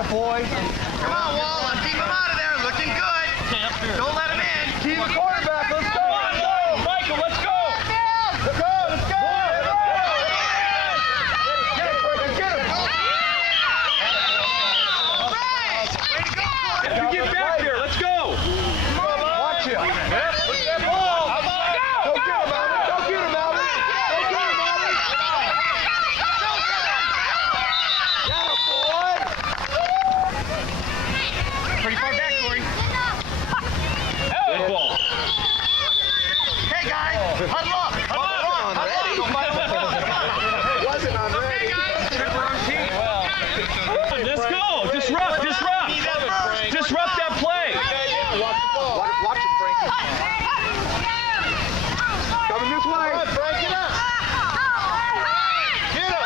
Attaboy. Come on, Wall. Keep him out of there. Looking good. Don't let him in. Keep the quarterback. Let's go. Let's go. Michael, let's go. Let's go. Let's go. You get back there. Let's go. Watch him. Yep. Look at that ball. Go get him, Alvin. Go get him, Alvin. Go get him, Alvin. Yeah, boy. Pretty far back, Corey. Good ball. Hey, guys. Huddle up. Wasn't on ready. Let's go. Disrupt. Disrupt that play. Watch the ball. Watch him, Frankie. Coming this way. Come on, Frank, get up. Get him.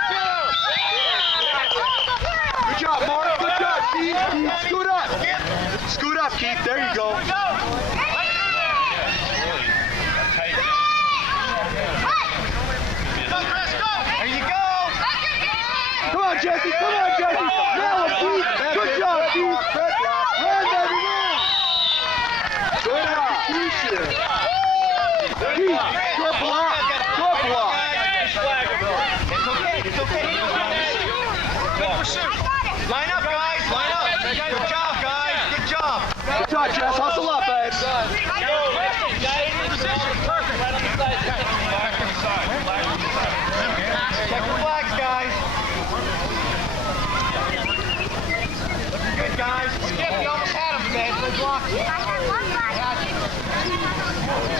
Good job, Mark. Good job, Keith. Scoot up. Scoot up, Keith. There you go. There you go. Come on, Jesse. Come on, Jesse. Now, Keith. Good job, Keith. Run, baby, run. Good execution. Keith, good block. Good block. It's okay. Good pursuit. Line up, guys. Line up. Good job, guys. Good job. Good job, Jess. Hustle up, babe. Check the flags, guys. Looking good, guys. Skip, you almost had him, man. Good block.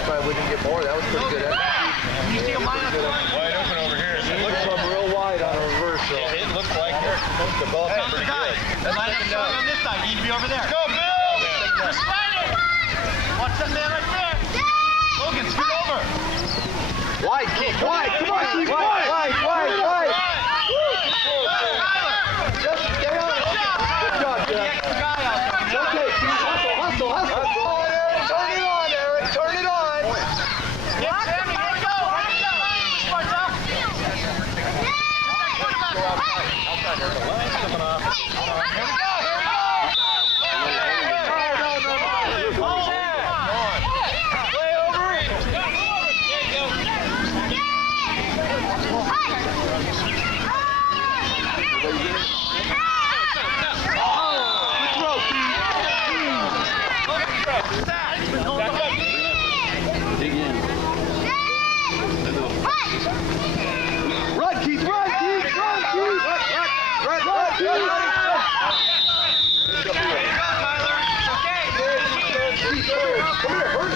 Probably we can get more. That was pretty good. You see him line up. Wide open over here. It looks from real wide on a reversal. It looks like The ball Hey, the guys. Line up showing on this side. You need to be over there. Go, Bill! Watch that man right there. Logan, scoot over. Wide, Keith. Wide. Come on, Keith. Wide. Just stay on it. Good job, Jeff. It's okay, Keith. Hustle. Turn it on, Eric. Turn it on. Get Sammy, here we go. Sparta. Here we go. Run, Keith. Run, Keith.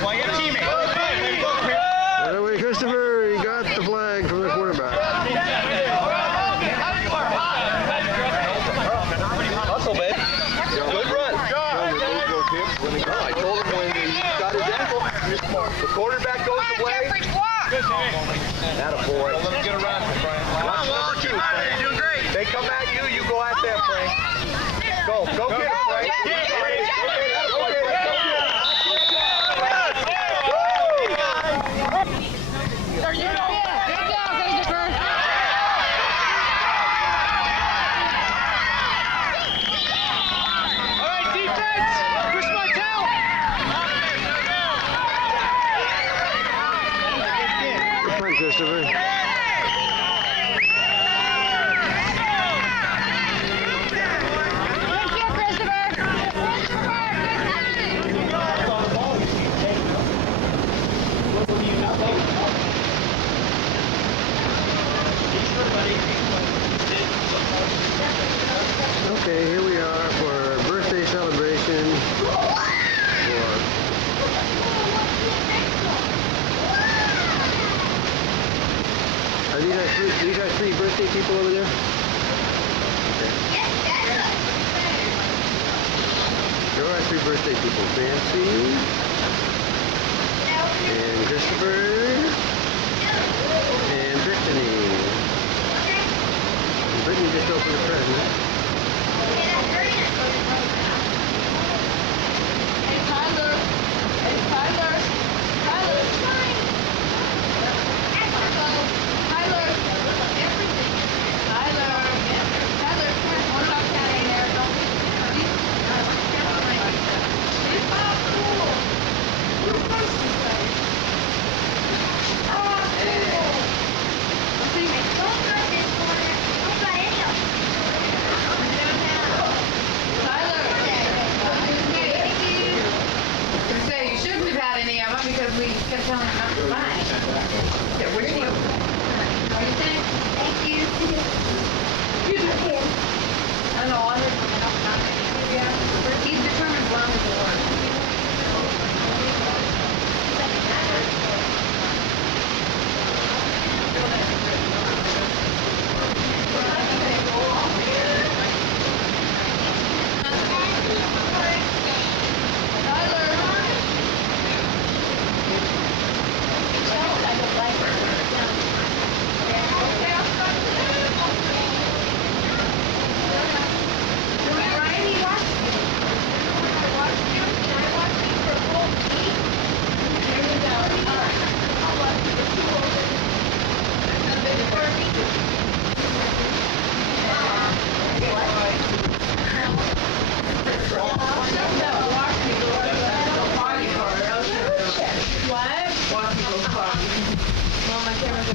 Why your teammate? Right away, Christopher. You got the flag from the quarterback. Hustle, babe. Good run. I told him when he got his ankle, the quarterback goes away. Attaboy. Let him get around, Brian. Come on, Wall. Keep out of there. You're doing great. They come at you, you go at them, Frank. Go get him, Frank. Go get him. There you go. Good job, Christopher. All right, defense. Chris Martell. Good punt, Christopher. Okay, here we are for our birthday celebration. Are these our three birthday people over there? There are three birthday people. Nancy and Christopher and Brittany. Brittany just opened a present. Hey, Tyler. Tyler. Tyler, come on, one drop cat in there. Don't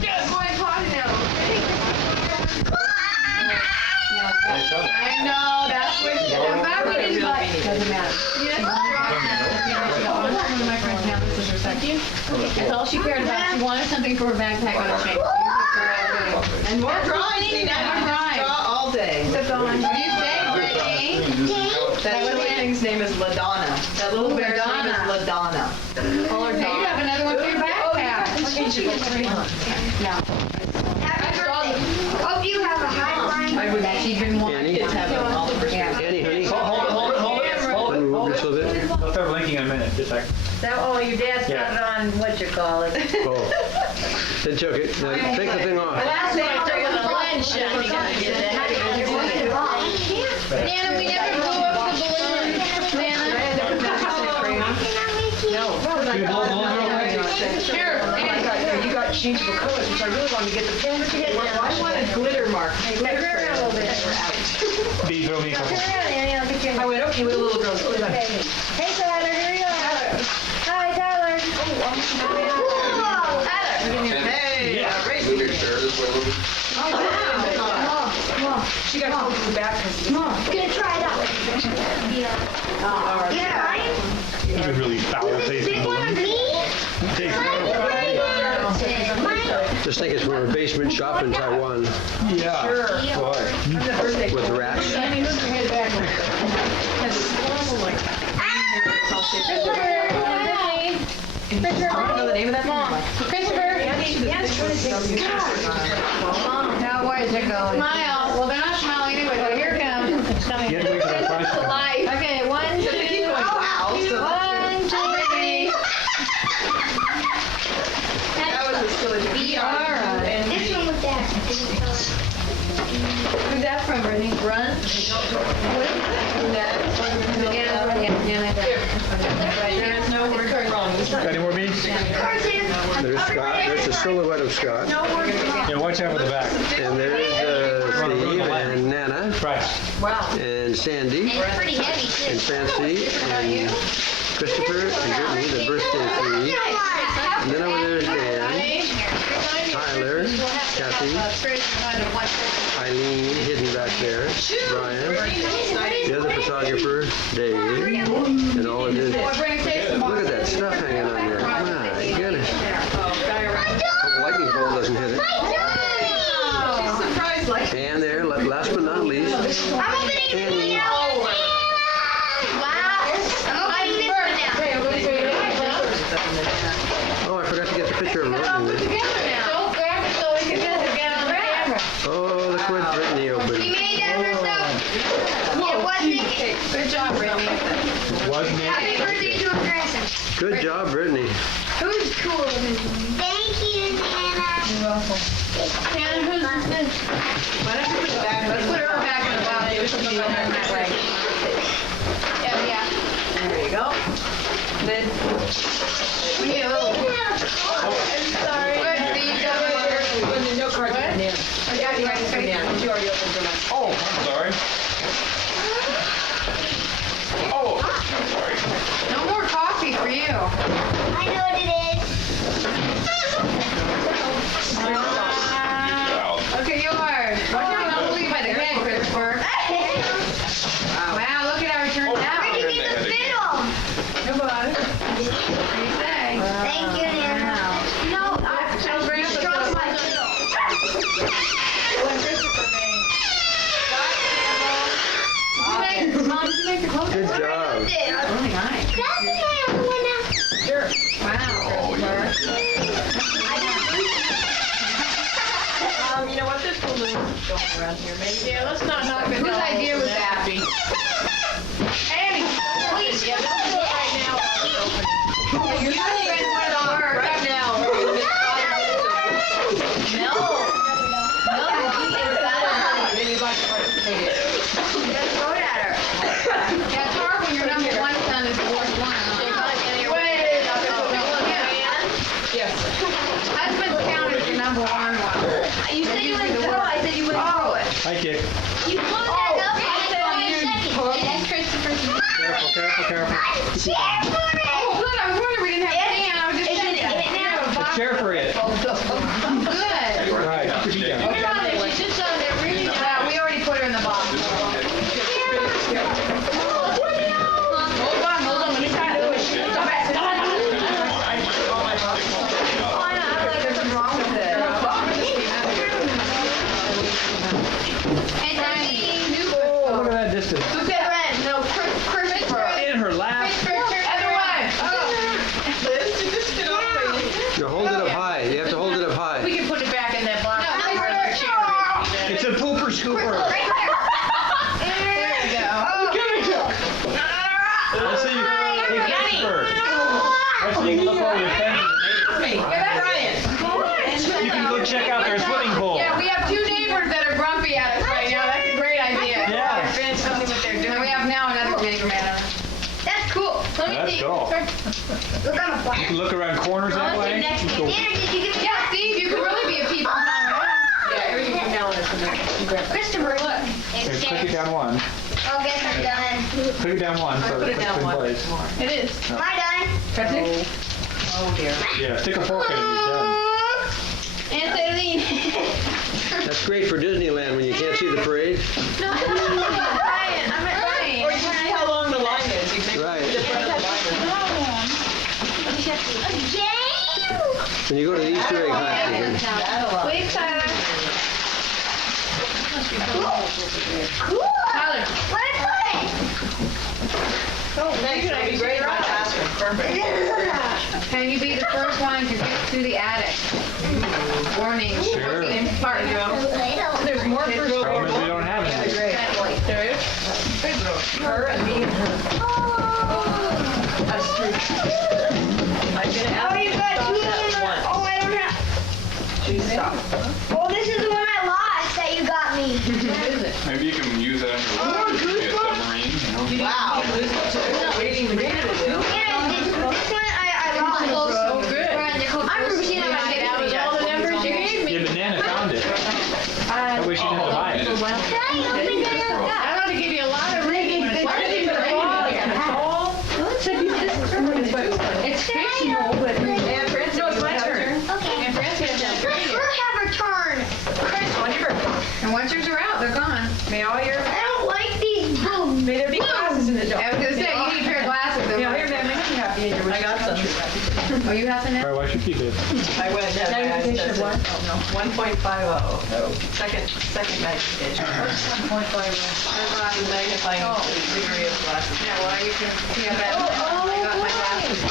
going potty now, okay? I know, that's what she, I'm glad we didn't like. Doesn't matter. One of my friends now, this is her second. That's all she cared about. She wanted something for her backpack on a chain. And more drawing. See, now you just draw all day. What do you say, Brittany? That little thing's name is LaDonna. That little bear's name is LaDonna. Call her Hey, you have Donna. another one for your backpack. Hope you have a high I would, She's been wanting kids have them all over. Annie, honey, Hold it. move this a little bit. I'll start blinking in a minute, just a second. Oh, your dad's got it on, what you call it? Oh, they took it. Now, take the thing off. Last night I took it with a lens shot, you gotta get that. Nana, we never blew up the balloon. Nana. Here, You got changeable colors, which I really wanted to get the pen to get. I wanted glitter marks. Dee, throw me a couple. I went, okay, with the little girls. Put it on. Hey, Tyler, here you are. Hi, Tyler. Hey, race. She got told to the back because. Gonna try it out. Yeah. You can really foul your face in the balloon. Me? Just think it's from a basement shop in Taiwan Yeah. Boy. with rats. I don't know the name of that thing. Christopher. Now, where is it going? Smile. Well, they're not smiling anyway, but here it comes. Get away from that punishment. Life. Okay, 1, 2, 3. 1, 2, 3. That was a silly. All right. This one with that. Who's that from, Brittany? Run? There's no word wrong. Got any more beans? There's Scott. There's a silhouette of Scott. Yeah, watch out for the back. And there's Steve and Nana Right. and Sandy It's pretty heavy, too. and Fancy and Christopher and Brittany, the birthday three. And then over there's Dan, Tyler, Kathy, Eileen hidden back there, Brian, the other photographer, Dave, and all of this. Look at that stuff hanging on there. My goodness. Hope the lightning bolt doesn't hit it. Surprise, like. And there, last but not least, I'm opening it Annie. now. Wow. I'm opening this one now. Oh, I forgot to get the picture of Brittany. Don't grab it so we can get on the camera. Oh, look what Brittany She opened. made that herself. It wasn't. Good job, Brittany. Wasn't Happy it? birthday to a grandson. Good job, Brittany. Who's cool? Thank you, Nana. Hannah, who's this? Why don't you put it back? Let's put her back in the box. This will be on her that way. Yeah, yeah. There you go. Then. We need a little. Sorry. Good, Steve, go here. No cards in there. I got you right there. You already opened them. Oh, I'm sorry. Oh, sorry. No more coffee for you. I know what it is. Look at yours. Watch out, don't believe by the head, Christopher. Wow, look at how it turned out. Where'd you get the fiddle? Goodbye. What do you say? Thank you, Nana. No, I dropped my fiddle. Mom, did you make the clothes? Good job. Really nice. That's my other one now. Wow, Christopher. You know what? There's balloons going around here. Maybe. Yeah, let's not knock it. Whose idea was that? Annie, please. Yeah, don't do it right now. You're not even put it on her. Right now. We're gonna miss 5 minutes of. No. No, the key is that. Then you got to participate. Just throw it at her. Yeah, it's hard when your number one son is the worst one. Yes. Husband's count is the number one. You said you wouldn't throw. I said you wouldn't throw it. Hi, kid. You pulled that up. I said you second. That's Christopher's. Careful, careful, careful. Oh, good. I was wondering we didn't have Dan. I was just Is saying it that. now? Chair for it. Good. to check out their swimming pool. Yeah, we have 2 neighbors that are grumpy at us right now. That's a great idea. Yeah. Finish something what they're And doing. we have now another big man. That's cool. Let me That's see. cool. Look, I'm a You black. can look around corners that way. Next to Go- me. Tanner, did you give me Yeah, Steve, you could really be a people. Yeah, everything from now on is from there. Christopher, look. Okay, It's click it there. down one. Oh, guess I'm done. Click it down one so Put it it clicks down in one. place. It is. Am I done? Oh dear. Yeah, stick a fork in it and he's done. Aunt Eileen. That's great for Disneyland when you can't see the parade. No, I'm Ryan. I'm at Ryan. Or you see how long the line is. You make Right. the front of the line. When you go to the Easter egg hunt, you can- Wait, Tyler. Cool. Tyler. Let it play. Thanks, that'd be great in my classroom. Perfect. Can you be the first one to get to the attic? Warning. Sure. Partner. There's more for Problem is we don't have any. There is? Her and me and her. Us three. I'm gonna Oh, ask you you to got stop 2 that once. Oh, I don't have. She stop. Oh, this is the one I lost that you got me. Maybe you can use that on your boat. Be a submarine, you know? Wow. Waiting to get it, though. Yeah, this one I lost. Oh, good. I'm Christina. That was all the numbers you gave me. Yeah, but Nana found it. That way she didn't have to buy it. Can I open it? I'm going to give you a lot of reading. It's fictional, but... And Francis, no, it's my turn. Okay. And Francis has Let her have her turn. Chris, on your birthday. And once yours are out, they're gone. May all your, I don't like these boots. may there be glasses in the jar. I was going to say, you need a pair of glasses. You know, here, that makes me happy in your wish. I got some. Oh, you have to know? Alright, why should you keep it? I went, yeah, Magnification of what? No, 1.50. Second magnification. 1.50. Her glasses magnifying degree of glasses. Yeah, well, you can see how bad I got my glasses.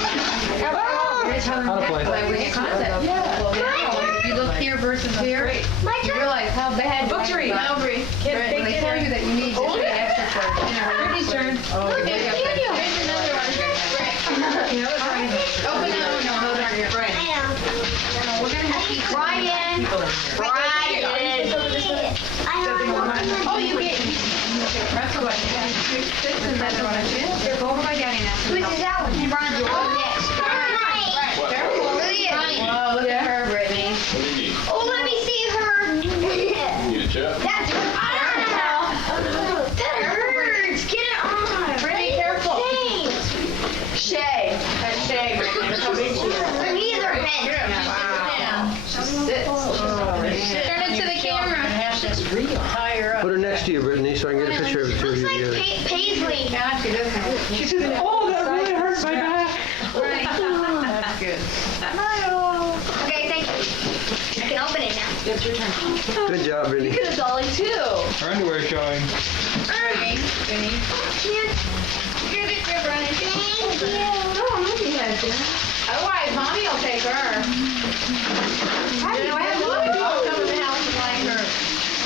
How to play. Like, we get concept. Well, now, if you look here versus here, My you turn. realize how bad. Book to read. Mowbray. Kid, Right, big when they tell you that you need to pay extra for dinner. Brittany's turn. Look, There you go. Daniel. There's another one. Open no, those aren't your friends. I know. We're gonna have to. Ryan. Ryan. Oh, you get. That's what. This is another one. Here, go over by Daddy now. Which is that one? Ryan. Oh, next. Careful. Look at it. Whoa, look at her, Brittany. What do you need? Oh, let me see her. You need a chip? That's ow. That hurts. Get it on. Brittany, careful. Thanks. Shay. That's Shay, Brittany. Look how big she is. Her knees are bent. Turn it to the camera. Higher up. put her next to you, Brittany, so I can get a picture of the two of Looks you like together. Paisley. Yeah, she doesn't. She says, oh, that really hurts my back. Right. That's good. Okay, thank you. I can open it now. It's your turn. Good job, Brittany. Get a dolly too. Her underwear's showing. Brittany. Here's it, Brian. Thank you. Otherwise, mommy will take her. How do you I have a lot of dogs come in the house and like her.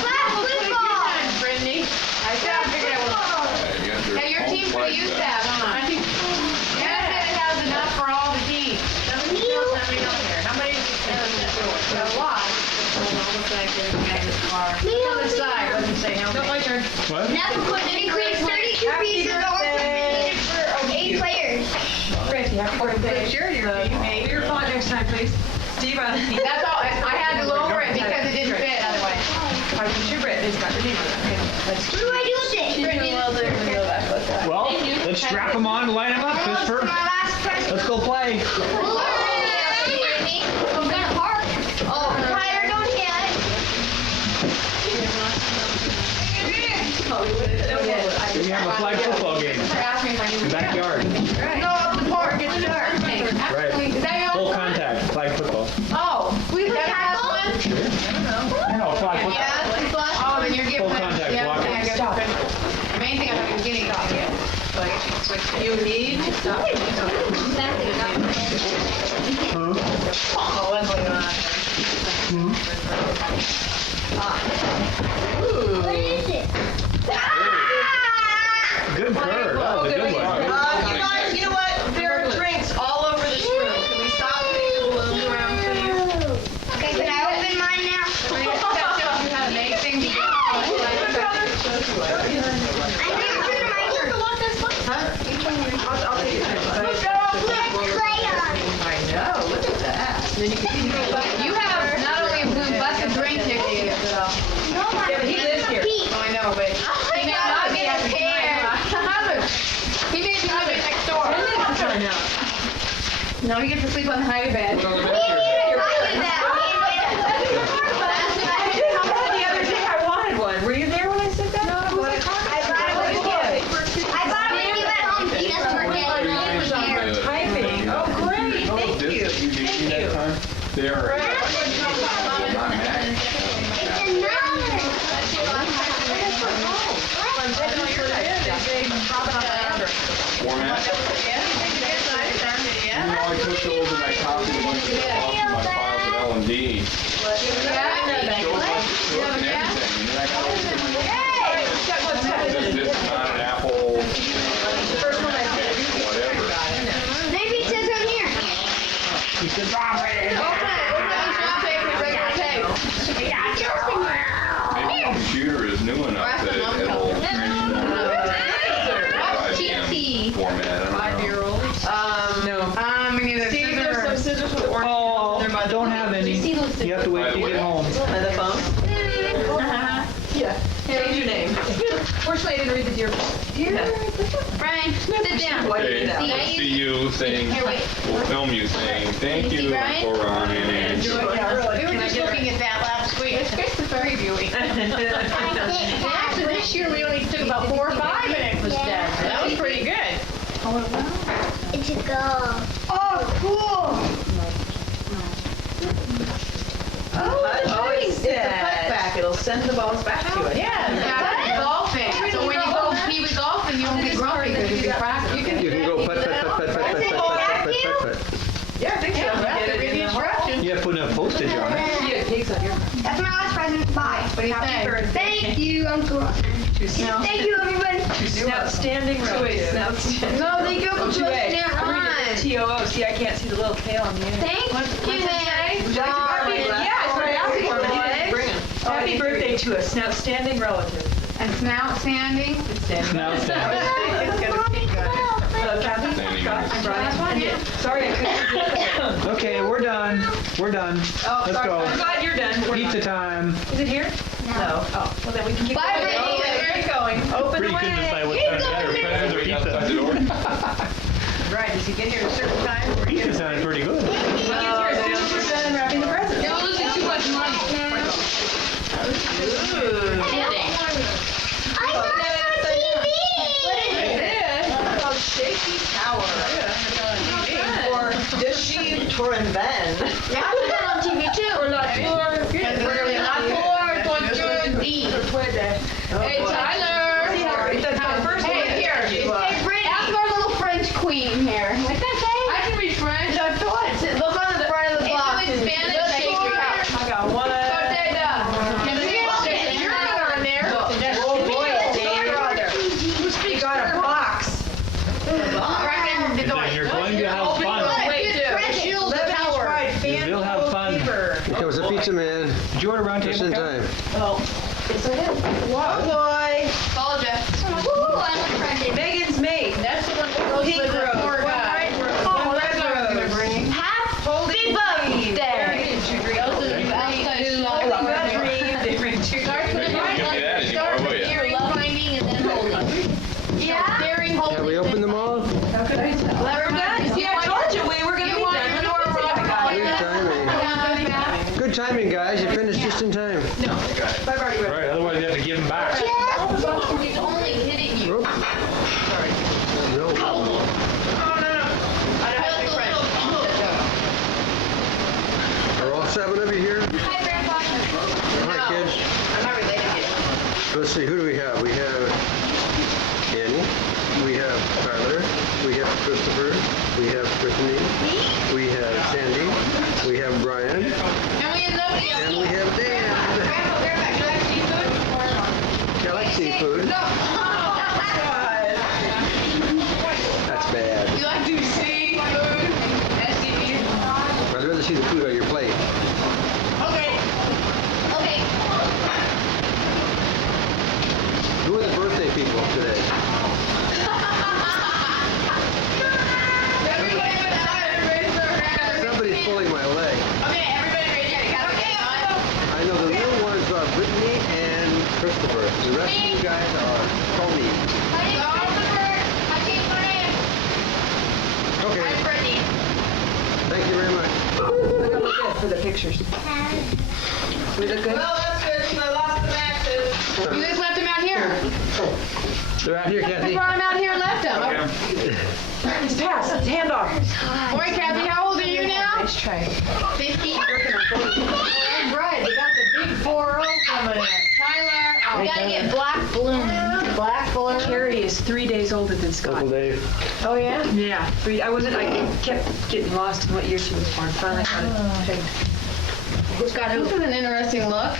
Flat football. Brittany. I figured I would. Hey, your team's gonna use that, huh? I think. Yeah, it has enough for all the teams. How many on here? How many? A lot. Looks like there's a guy in this car. On the side, doesn't say how many. My turn. What? Now it includes 32 pieces of ornament needed for 8 players. Chris, you have to It's your team. Move your font next time, please. Steve, That's all. I had to lower it because it didn't fit otherwise. Sure, Brittany's got your name on it. Okay, let's What do I do with it? Well, let's strap them on and line them up. Just for, My last present. let's go play. I'm gonna park. Oh, Tyler, don't hit. We have a flag football game. Ask me if I in the knew. backyard. No, up the park. It's dark. Right. Is that your Full last one? contact flag football. Oh, is that your last one? No, flag football. Yeah, that's the last one. Then you're giving Full them. contact Yeah, blocking. okay, I got it. The main thing I thought you were getting is off you. So I guess you can switch it. You need. Oh, Leslie, What is it? Good for her. That was a good one. you guys, you know what? There are drinks all over this room. Can we stop putting the balloons around, please? Okay, can I open mine we get to sleep on the high bed. The other day I wanted one. Were you there when I said that? No, I wasn't. Typing. Oh, great. Thank you. They are. Format. You know, I took those and I copied a bunch of stuff off of my files at L&D. Showed and everything, and then I got this is not an Apple, whatever. Maybe it says on here. Maybe the computer is new enough that it'll transform the IBM format. I don't know. No. We need a Steve, there's some scissors with orange. Oh, I don't have any. You have to wait till you get home. And the phone? Yeah. Change your name. Fortunately, I didn't read the dear. Brian, sit down. What do Okay, you know? we'll see you saying, Here, wait. we'll film you saying, thank See, you Brian? for Ron and Angie. We were just looking at that last week. It's Christopher reviewing. Actually, this year we only took about 4 or 5 minutes with Deb. So that was pretty good. It's a go. Oh, cool. Oh, it's a putback. It'll send the balls back to it. Yeah, it's got golfing. So when you go pee with golfing, you won't get grumpy because you can practice. You can go putt, putt, putt, putt, putt, putt, putt, putt, putt, putt. Yeah, I think so. Yeah, Get that's it read in the the hole. instructions. You have to put enough postage on it. Yeah, takes on your. That's my last present. Bye. What do you think? Thank you, Uncle Ron. Thank you, everybody. Outstanding relative. No, thank you, Uncle Ron. TOO. See, I can't see the little tail on the end. Thank you, man. Yeah, it's what I asked for, but he didn't bring him. Happy birthday to us, an outstanding relative. And snout sanding. Snout sanding. It's gonna be good. Kathy, Standing Scott, room. and Brian. Sorry, I couldn't. Okay, we're done. We're done. Oh, Let's sorry. go. I'm glad you're done. We're Pizza done. time. Is it here? No. Oh, well then we can keep Bye, going. Brittany. Keep going. Open the Pretty couldn't decide way. what time to get presents or Outside the pizza. door. Right, does he get here at a certain time? Pizza sounded pretty good. He gets here as soon as we're done wrapping the presents. Don't lose too much money. I saw it on TV. What is it? It's called Shaky Tower. Or Dashi Torenven. Yeah, I saw it on TV too. Hey, Tyler. Hey, here. Hey, Brittany. Ask our little French queen here. What's that say? I can read French. Look on the front of the box. It's in Spanish. Shake your house. I got one. Can you stick your brother in there? Oh boy, you got a box. And then you're going to have fun. You will have fun. Here comes the pizza man, Did you order round just table in cup? time. Oh boy. Call Jeff. Ooh, I look friendly. Megan's mate. That's the one that goes Pink with the rose. poor guy. One red rose. Happy Holding birthday. Those are the outside shop. Starts with Maybe you won't get that anymore, starts will with ya? ear love finding and then holding. Yeah? Daring Have holding. we opened them all? We're done. See, I told you we were gonna be You want done. your rock Good timing. Good timing, guys. You finished just in time. Right, otherwise you have to give them back. He's only hitting you. Oops. No. Are all 7 of you here? Hi, Grandpa. Hi, kids. I'm not related to you. Let's see, who do we have? We have Annie, we have Tyler, we have Christopher, we have Brittany, we have Sandy, we have Brian, And we have nobody else. and we have Dan. Grandpa, you like seafood? I like seafood. No. That's bad. You like to see food? SCD? I'd rather see the food on your plate. Okay. Okay. Who are the birthday people today? Everybody but Tyler, raise their hand. Somebody's pulling my leg. Okay, everybody raise your hand. Okay, I know the little ones are Brittany and Christopher. The rest of you guys are Tony. I Okay. Brittany. very much. Look how good for the pictures. We look good? Well, that's good, I lost the matches. You guys left him out here. They're out here, We Kathy. brought him out here and left him. It's passed, it's handoff. Boy, Kathy, how old are you now? Nice try. 50. That's right. We got the big 4-0 coming in. Tyler, We gotta get black balloon. Black balloon. Carrie is 3 days older than Scott. Uncle Dave. Oh, yeah? Yeah, I kept getting lost in what year she was born. Finally got it. Scott, this is an interesting look.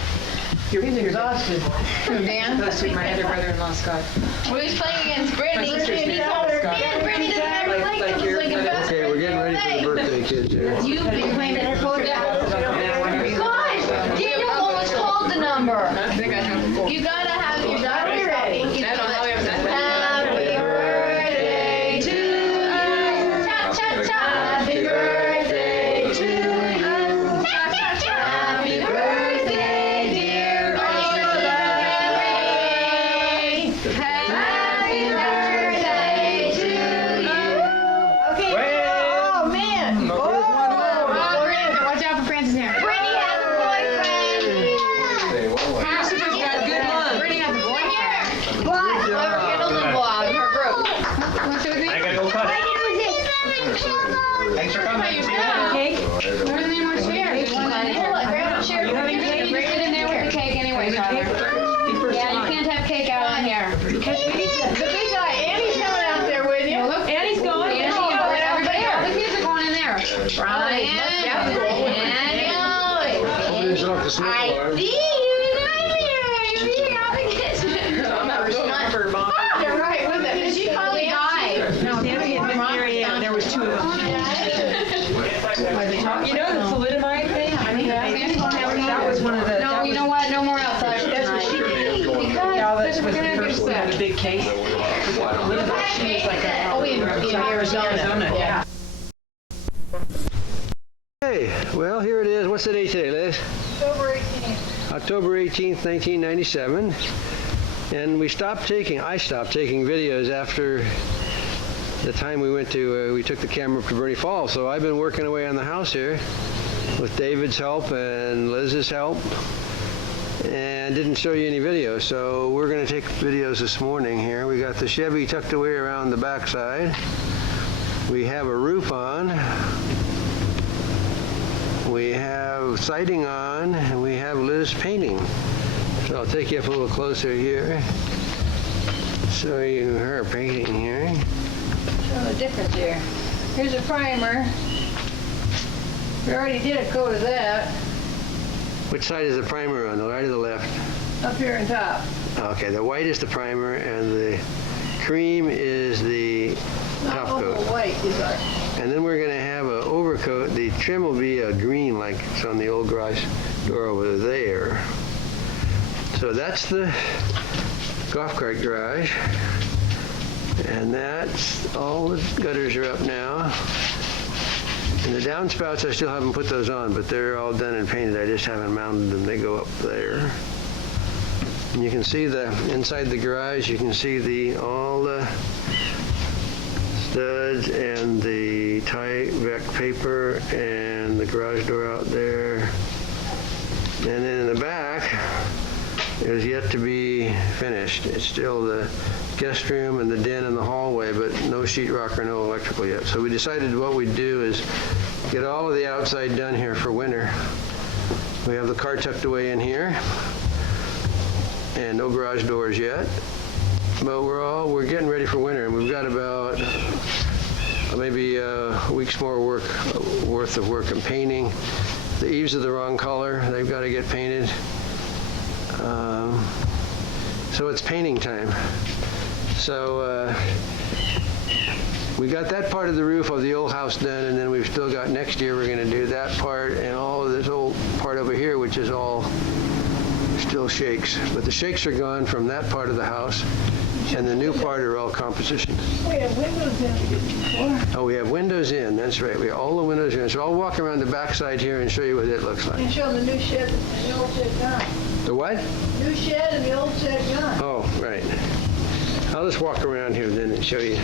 You're Exhausted. Dan? That's sweet, my other brother-in-law, Scott. We was playing against Brittany. My sister's name is Scott. Yeah, Brittany doesn't ever Like- play. like It was your- like a best Okay, we're getting ready for the birthday kids here. You've been playing with her phone. Yeah. Gosh, Daniel almost called the number. You gotta have your diary ready. Happy birthday to us. Cha cha cha. Happy birthday to us. Cha cha cha. Happy birthday, dear Rosa Ray. Happy birthday to you. Okay. Oh man. Watch out for Francis here. Brittany has a boyfriend. Christopher's got a good month. Brittany has a boy here. But whoever handles the vlog, her group. What's with me? I gotta go cut it. Thanks for coming. See you later. Cake? Where's the name of chairs? Grab a chair. You having cake? Bring it in there with the cake anyway, Tyler. Yeah, you can't have cake out on here. Because we need to. The big guy, Annie's coming out there with you. Look, Annie's going. Annie's Annie's going. going. Everybody, all the kids are going in there. Brian, Finish off the smoke I alarm. see you right here. You're being out the kitchen. Oh, you're right, with it. Did she finally die? No, Tammy had been Mary Ann. There was 2 of them. You know the thalidomide thing? That was one of the. No, you know what? No more outside. That's what she did. Yeah, that was the first one in the big case. She was like a. Oh, in Arizona. Yeah. Hey, well, here it is. What's the date today, Liz? October 18th, 1997. And I stopped taking videos after the time we took the camera up to Bernie Falls. So I've been working away on the house here with David's help and Liz's help, and didn't show you any videos. So we're going to take videos this morning here. We got the Chevy tucked away around the backside. We have a roof on. We have siding on, and we have Liz painting. So I'll take you up a little closer here. Show you her painting here. Show the difference here. Here's a primer. We already did a coat of that Which side is the primer on, the right or the left? up here on top. Okay, the white is the primer, and the cream is the top Oh, coat. white is our. And then we're going to have an overcoat. The trim will be a green like it's on the old garage door over there. So that's the golf cart garage. And that's all the gutters are up now. And the downspouts, I still haven't put those on, but they're all done and painted. I just haven't mounted them. They go up there. And you can see the inside the garage. You can see all the studs and the Tyvek paper and the garage door out there. And then in the back is yet to be finished. It's still the guest room and the den and the hallway, but no sheetrock or no electrical yet. So we decided what we'd do is get all of the outside done here for winter. We have the car tucked away in here and no garage doors yet. But we're getting ready for winter, and we've got about maybe a week's more worth of work and painting. The eaves are the wrong color. They've got to get painted. So it's painting time. So we got that part of the roof of the old house done, and then we've still got next year we're going to do that part and all of this old part over here, which is all still shakes. But the shakes are gone from that part of the house, and the new part are all composition. We have windows in before. Oh, we have windows in. That's right. We have all the windows in. So I'll walk around the backside here and show you what it looks like. And show the new shed and the old shed gone. The what? New shed and the old shed gone. Oh, right. I'll just walk around here then and show you.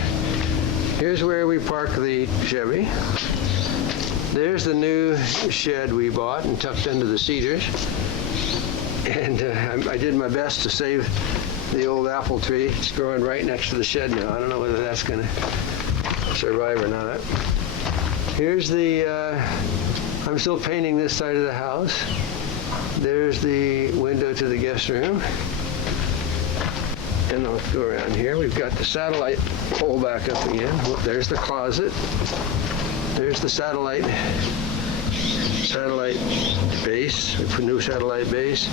Here's where we park the Chevy. There's the new shed we bought and tucked under the cedars. And I did my best to save the old apple tree. It's growing right next to the shed now. I don't know whether that's going to survive or not. Here's the, I'm still painting this side of the house. There's the window to the guest room. And I'll go around here. We've got the satellite pole back up again. There's the closet. There's the satellite base. We put a new satellite base.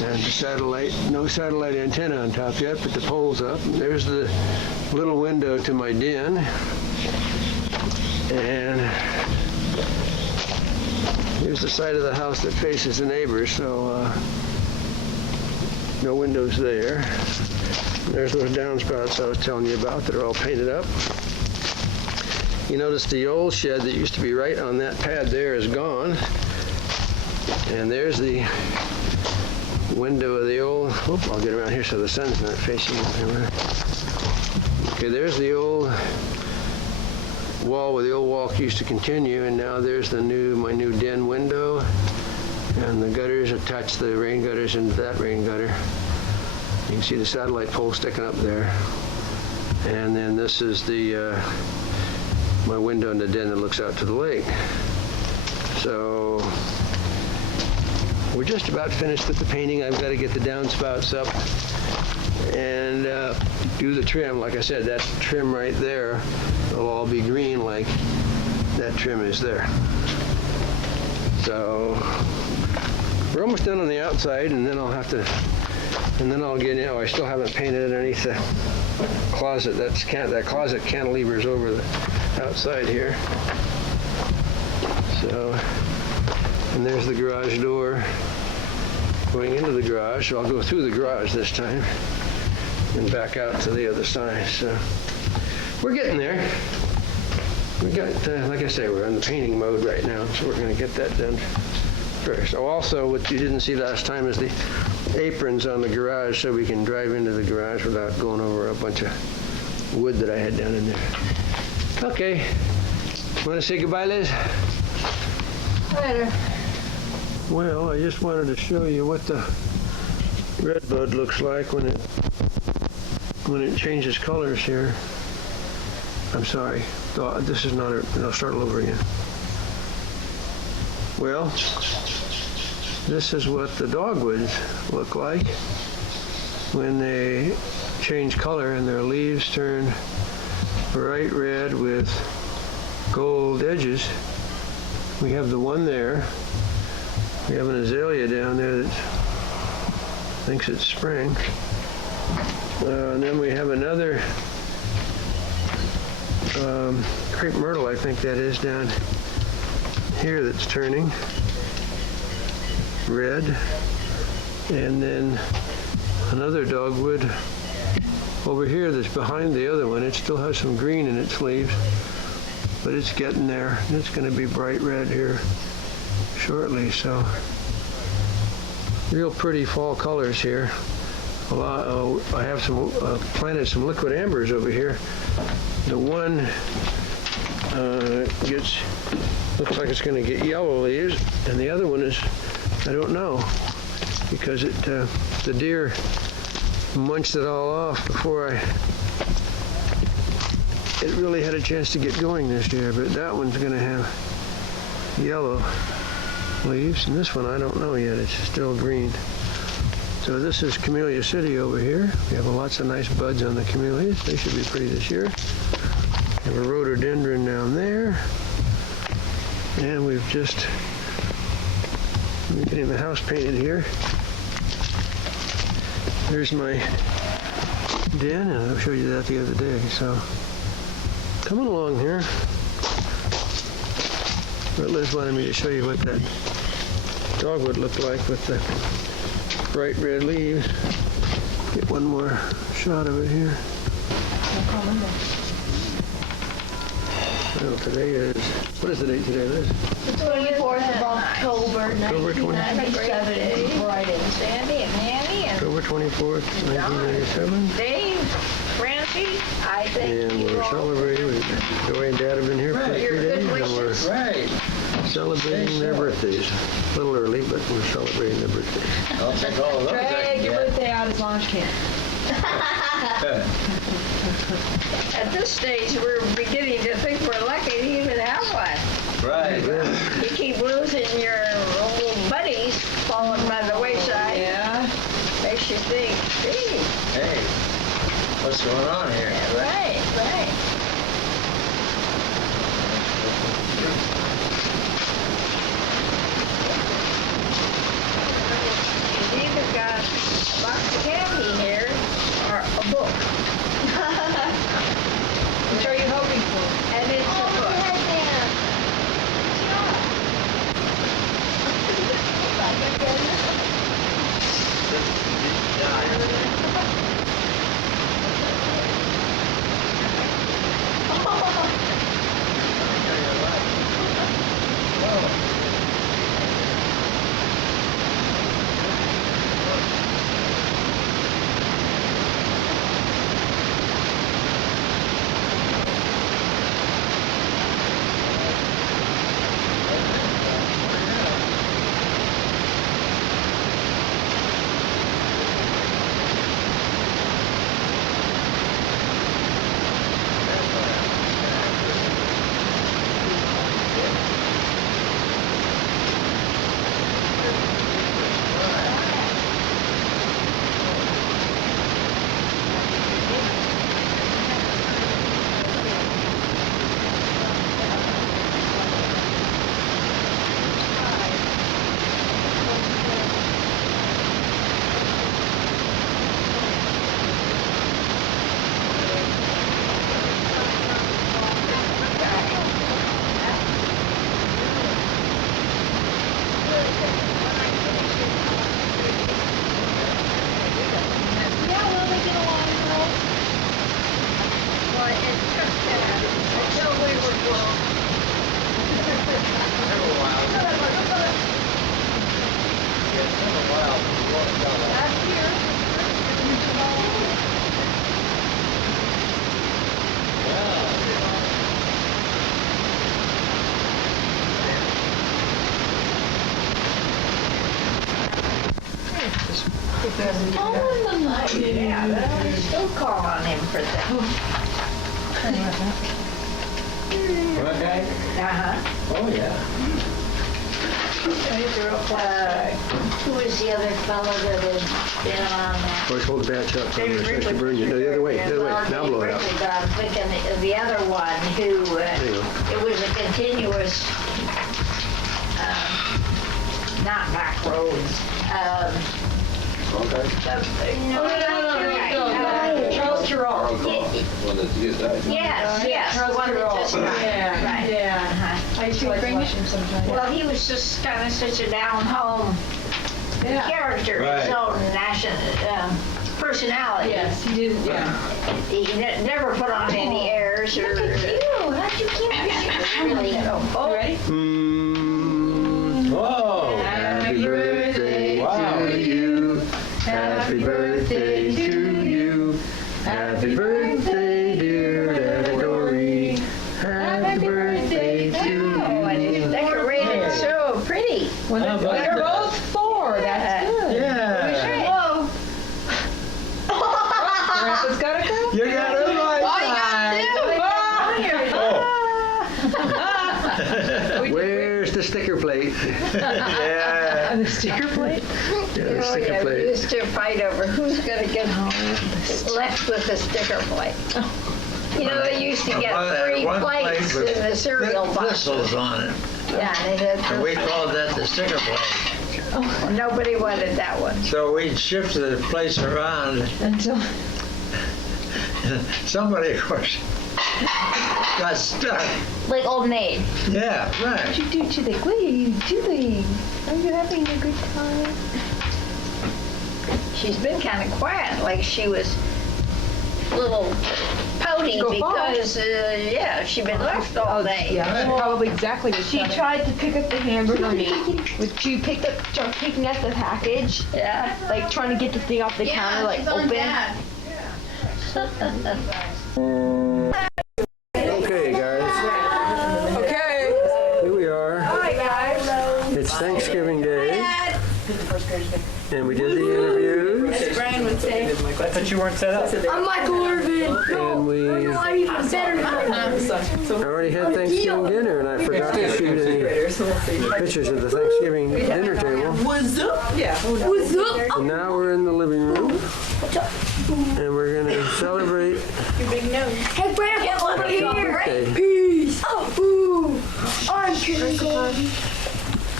And the satellite, no satellite antenna on top yet, but the pole's up. There's the little window to my den. And here's the side of the house that faces the neighbors, so no windows there. There's those downspouts I was telling you about that are all painted up. You notice the old shed that used to be right on that pad there is gone. And there's the window of the old, I'll get around here so the sun's not facing the camera. Okay, there's the old wall where the old walk used to continue, and now there's my new den window, and the gutters attach the rain gutters into that rain gutter. You can see the satellite pole sticking up there. And then this is the my window in the den that looks out to the lake. So we're just about finished with the painting. I've got to get the downspouts up and do the trim. Like I said, that trim right there will all be green like that trim is there. So we're almost done on the outside, and then I'll get in. I still haven't painted underneath the closet. That closet cantilever's over the outside here. So, and there's the garage door going into the garage. So I'll go through the garage this time and back out to the other side. So we're getting there. We got, like I say, we're in the painting mode right now, so we're going to get that done first. Oh, also, what you didn't see last time is the aprons on the garage, so we can drive into the garage without going over a bunch of wood that I had down in there. Okay. Want to say goodbye, Liz? Later. Well, I just wanted to show you what the redbud looks like when it changes colors here. I'm sorry. This is not I'll start all over again. Well, this is what the dogwoods look like when they change color and their leaves turn bright red with gold edges. We have the one there. We have an azalea down there that thinks it's spring. And then we have another crepe myrtle, I think that is, down here that's turning red. And then another dogwood over here that's behind the other one. It still has some green in its leaves, but it's getting there. It's going to be bright red here shortly. So real pretty fall colors here. I have planted some liquid ambers over here. The one looks like it's going to get yellow leaves, and the other one is, I don't know, because the deer munched it all off before it really had a chance to get going this year. But that one's going to have yellow leaves, and this one I don't know yet. It's still green. So this is Camellia City over here. We have lots of nice buds on the camellias. They should be pretty this year. We have a rhododendron down there. And we've just getting the house painted here. There's my den, and I showed you that the other day. So coming along here. But Liz wanted me to show you what that dogwood looked like with the bright red leaves. Get one more shot of it here. Well, today is, what is the date today, Liz? The 24th of October, October 1997. Bright and Sandy and Nanny and October 24th, 1997. Dave, Francis. I think And you we're all, celebrating. Joey and Dad have been here for 3 Your good days, and wishes. we're Right. celebrating their birthdays. A little early, but we're celebrating their birthdays. I'll take all of those. I Drag can your get. birthday out as long as you can. At this stage, we're beginning to think we're lucky to even have one. Right. You keep losing your old buddies falling by the wayside. Yeah. Makes you think, gee, Hey, what's going on here? right, right. You've either got a box of candy here or a book. Which are you hoping for? And it's a book. Well, it took until we were grown. Last year. Yeah, but I still call on him for that. Okay. Uh-huh. Oh, yeah. Who was the other fellow that had been on that? Always hold the batch up, so I'm going to burn you. No, the other way, the other way. Now blow it out. But I'm thinking the other one who, There you go. it was a continuous, not back roads. Okay. Charles Carroll. Well, that's good, that. Yes, the one that just died. Yeah, Right. yeah. Uh-huh. I used to like watch him sometimes. Well, he was just kind of such a down-home Yeah. character, his Right. own personality. Yes, he didn't, yeah. He never put on any airs or. Look at you, how'd you keep really? Oh, You ready? Whoa. Happy birthday Wow. to you. Happy birthday to you. Happy birthday, dear Dada Dory. Happy birthday to oh, and it's you. decorated so pretty. Well, How about they're that? both 4. That's good. Yeah. Whoa. Grandpa's got a cup. You got it right. Where's the sticker plate? Yeah. The sticker plate? Yeah, the Oh, sticker yeah, we plate. used to fight over who's gonna get left with the sticker plate. You know, they used to get Well, 3 one plate plates with in the cereal box. Thistles on it. Yeah, they had, And we called that the sticker plate. nobody wanted that one. So we'd shift the plates around. Until Somebody, of course, got stuck. Like Old Maid. Yeah, right. what you do to the, what are you doing? Are you having a good time? She's been kind of quiet, like she was a little pouty Go far. because, yeah, she'd been left all day. Yeah, that's probably exactly what She tried to pick up the hamburger meat, which she picked up, started picking up the package, Yeah. like trying to get the thing off the counter, like open. Okay, guys. Okay. Here we are. Hi, guys. It's Thanksgiving Day. And we did the interviews. Brian would say. I thought you weren't set up. I'm Michael Irvin. And we Not even better than already had Thanksgiving dinner, and I forgot to shoot any pictures of the Thanksgiving dinner table. What's up? Yeah. What's up? And now we're in the living room. And we're going to celebrate Hey, Brandon, over here. birthday. Peace. Ooh. I'm Kirsten.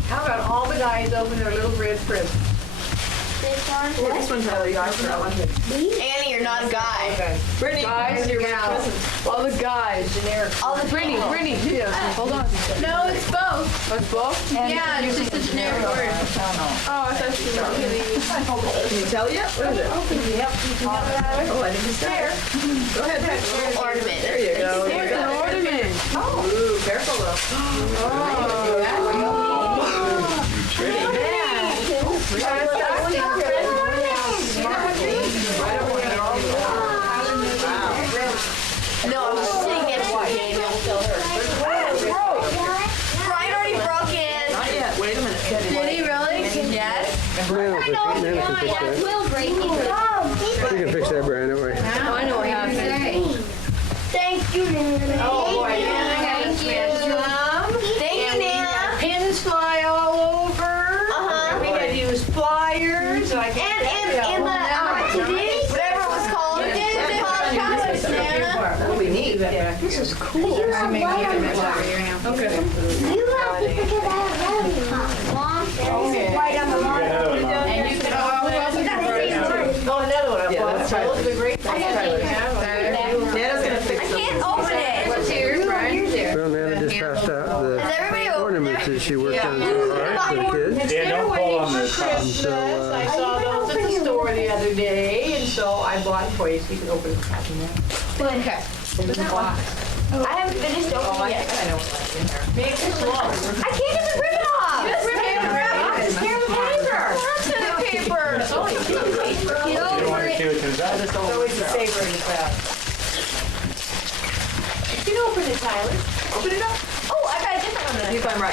How about all the guys open their little red presents? This one's really hard for that one. Annie, you're not a guy. Brittany, Guys, your you're out. All the guys. All the Brittany, hold on. No, it's both. What's both? Yeah, it's just a generic word. Oh, I thought you were can you tell yet? What is it? Oh, I think it's there. Go ahead, Pat. ornament. There you go. It's an ornament. Ooh, careful though. No, I'm just sitting next to Jamie. I'll tell her. Brian already broke it. Not yet. Wait a minute. Did he really? Yes. Nana can fix that. Will break it. You can fix that, Brian, don't worry. I know what happened. Thank you, Nana. Oh, boy. Thank you. Thank you, Nana. Pins fly all over. Uh-huh. We had to use pliers. And whatever it was called. Chocolates, Nana. That'll be neat. This is cool. You have Okay. You have to pick it out. Mom, Okay. right on the line. And you can always. Oh, another one. Yeah, that's right. Those are the great ones. Nana's gonna fix I them. can't open it. Cheers, Brian. Well, Nana just passed out Is the everybody open ornaments there? that she worked on so hard for the kids. Yeah, don't pull on the top. So, I saw those at the store the other day, and so I bought it for you so you can open it. Okay. I haven't finished opening it. I know what's in there. Make it long. I can't get the ribbon off. Just rip it off. It's tear the paper. What's in the paper? It's only a piece of paper. Get You don't over want to it. see what's inside. It's always the saver in the crowd. You can open it, Tyler. Open it up. Oh, I got a different one. See if I'm right.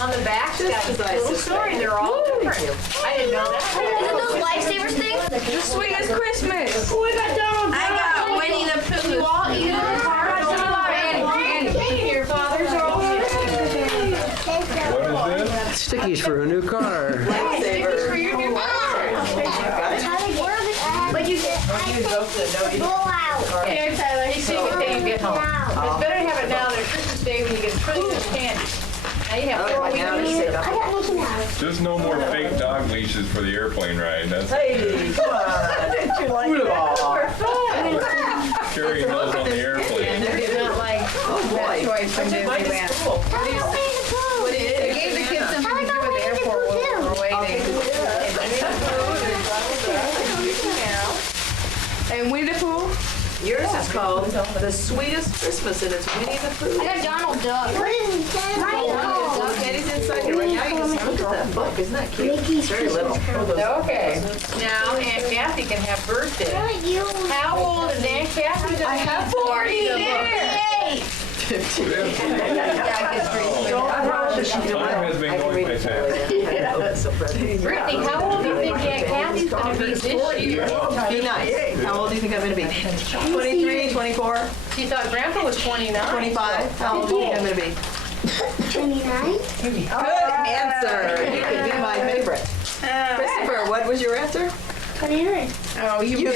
On the back, it's got Just as I little suspected. stories. They're all different. I didn't know that. Is it those lifesavers things? The sweetest Christmas. Oh, I got Donald I got Winnie the Pooh. You all eat it. Your fathers are all here. What is this? stickies for a new car. Stickers for your new car. What'd you get? Blow out. Here, Tyler, you see what they get home. It's better to have it now than Christmas Day when you get trillions of candy. Now you have 4 weeks. I got Mickey Mouse. Just no more fake dog leashes for the airplane ride. That's Hey, come on. carrying those on the airplane. It's not like Oh, boy. toys from Disneyland. What is They gave the kids something to do at the airport while we were waiting. And Winnie the Pooh. Yours is called The Sweetest Christmas, and it's Winnie the Pooh. I got Donald Duck. What is it? Oh, Candy's inside here right now. You can look at that book. Isn't that cute? It's very little. Okay. Now Aunt Kathy can have birthday. How old is Aunt Kathy? I have 40. Time has been going by fast. That's so pretty. Brittany, how old do you think Aunt Kathy's gonna be this year? Be nice. How old do you think I'm going to be? 23, 24, She thought Grandpa was 29. 25? How old do you think I'm going to be? 29. Good answer. You could be my favorite. Christopher, what was your answer? 29. Oh, you said You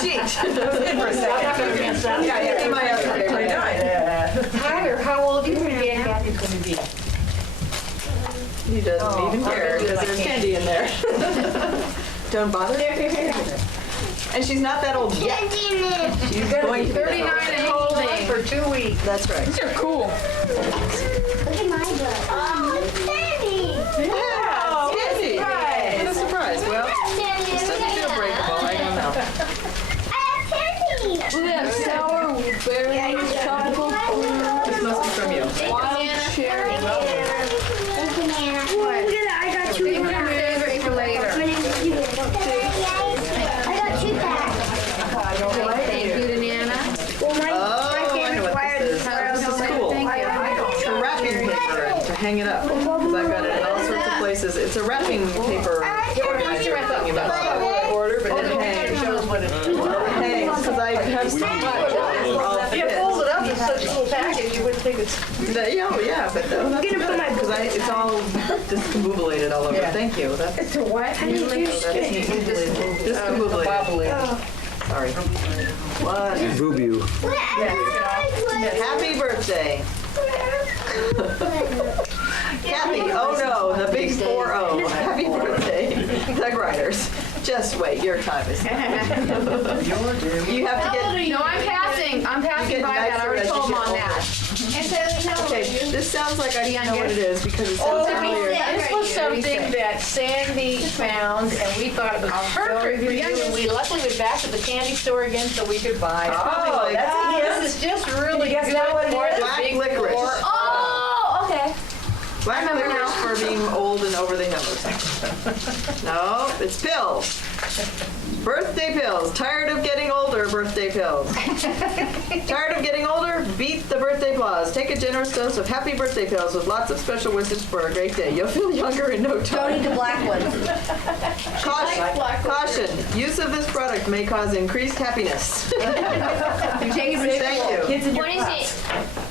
cheat. That was good for a second. Yeah, you be my answer. 29. Tyler, how old do you think Aunt Kathy's gonna be? He doesn't even care because there's candy in there. Don't bother. And she's not that old yet. She's going to be 39 and holding for 2 weeks. That's right. These are cool. Look at my book. Oh, it's Sandy. Yeah, candy. What a surprise. Well, this doesn't feel breakable. I don't know. I have candy. Look at that sour berry tropical This must be from you. wild cherry. Thank you, Nana. Look at that. I got you. Favorite for later. hang it up. Because I've got it in all sorts of places. It's a wrapping paper organizer thingy about order, but it hangs. Shows what it is. Hangs, because I have so much. You fold it up in such a little package, you wouldn't think it's. Yeah, but that's good, because it's all discombobulated all over. Thank you. That's It's a what? discombobulated. Sorry. What? Boob you. Happy birthday. Kathy, oh no, the big 4-0. Happy birthday. Doug Riders. Just wait, your time is. You have to get. No, I'm passing. I'm passing by that. I already told him on that. Okay, this sounds like I know what it is because it sounds familiar. This was something that Sandy found, and we thought it was perfect for you. And we luckily went back to the candy store again so we could buy it. Oh, This is just really good for the Black big licorice. four. Oh, okay. Black licorice for being old and over the hills. No, it's pills. Birthday pills. Tired of getting older, birthday pills. Tired of getting older? Beat the birthday pause. Take a generous dose of happy birthday pills with lots of special wishes for a great day. You'll feel younger in no Don't time. eat the black ones. Caution. Use of this product may cause increased happiness. Thank you. What is it?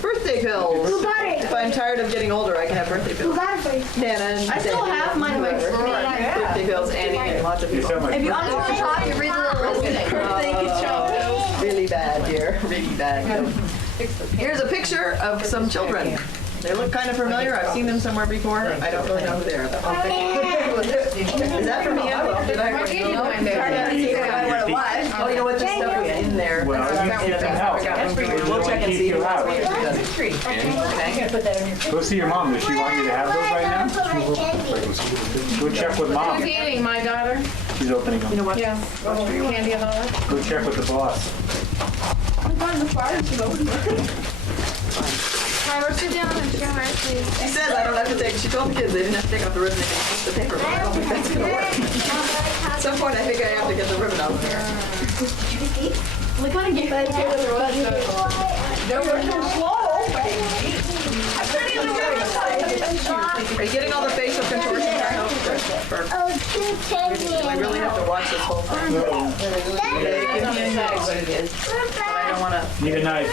Birthday pills. Who got it? If I'm tired of getting older, I can have birthday Who pills. got it for you? Nana and I still Sandy, have mine in my whoever. drawer. Birthday pills, Annie, and lots of people. If you want to talk, you read the little listing. Really bad, dear. Really bad. Here's a picture of some children. They look kind of familiar. I've seen them somewhere before. I don't really know who they are though. Is that from Ian? Well, did I? gave you mine there. Oh, you know what? There's stuff in there. Well, you can help. We'll check and see who else. Go see your mom. Does she want you to have those right now? Go check with mom. Who's eating, my daughter? She's opening them. You know what? Yeah. Candy Holic. Go check with the boss. Tyler, sit down and share my please. She says I don't have to take, she told the kids they didn't have to take off the ribbon, they can keep the paper, but I don't think that's gonna work. At some point, I think I have to get the ribbon off here. We gotta get back to the road. Are you getting all the facial contortions I hope? Perfect. Oh, 210. I really have to watch this whole thing. They give me a headache, but it is. But I don't wanna, Need a knife.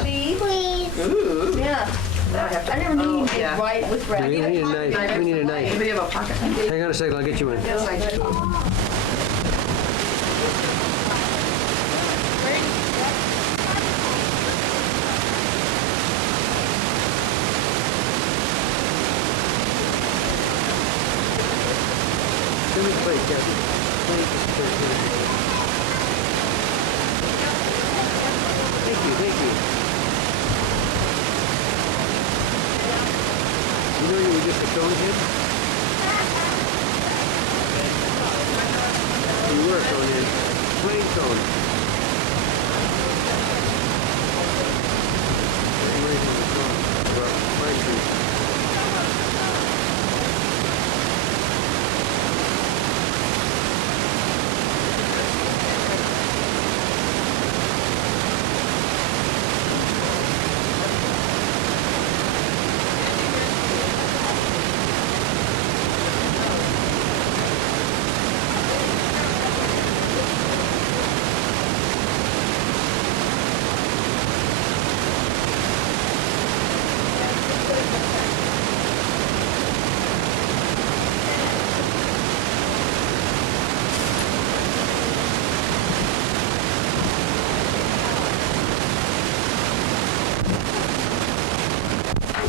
Please. ooh. Yeah. Now I have to. I never knew you Oh, yeah. could write with red. We need a knife. We need a knife. Anybody have a pocket? Hang on a second, I'll get you in. Give me the plate, Kathy. Thank you, thank you. You know you were just a cone kid? You were a cone kid. Plain cone. You raised on the cone. Well, pine trees.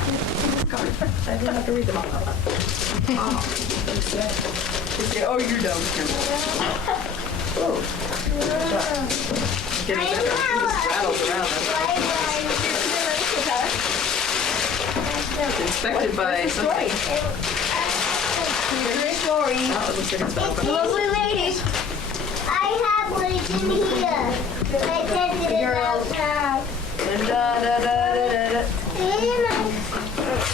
I didn't have to read them all. Oh, you're dumb. Getting better. It just rattles around. It's inspected by something. Oh, it looks like it's been opened. Lovely ladies. I have what is in here. I tested it outside.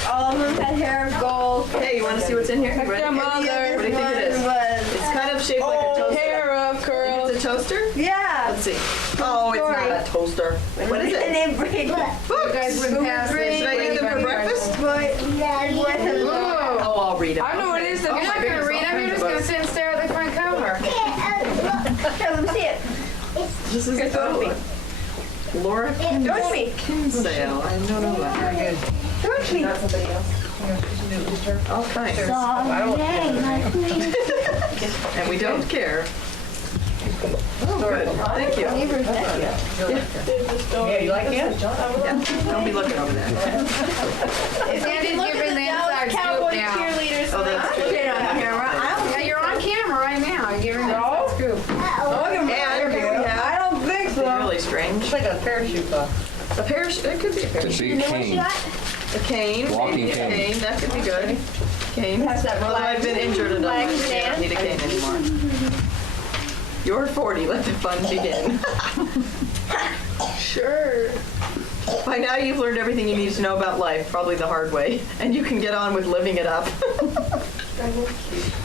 All of them had hair of gold. Hey, you want to see what's in here? Ready? What do you think it is? It's kind of shaped like a toaster. Hair of curls. It's a toaster? Yeah. Let's see. Oh, it's not a toaster. What is it? And then bring Books. You guys wouldn't pass this. Should I eat them for breakfast? boy Oh, I'll read them. I know what it is. You're not gonna read them, you're just gonna sit and stare at the front cover. Here, let me see it. This is Laura Kinsale. I don't know that. Very good. Don't me. All kinds. Someday, And we don't care. Oh, good. Thank you. Yeah, you like it? Yeah, don't be looking over there. Sandy's giving the inside scoop now. cheerleaders. Oh, that's good. Yeah, you're on camera right now, you're giving the inside scoop. And here we have. I don't think so. Really strange. It's like a parachute bus. A parachute. It could be a parachute. Be a cane. A cane. Walking maybe a cane. That could be good. Cane. Although I've been injured enough. I don't need a cane anymore. You're 40. Let the fun begin. Sure. By now you've learned everything you need to know about life, probably the hard way, and you can get on with living it up.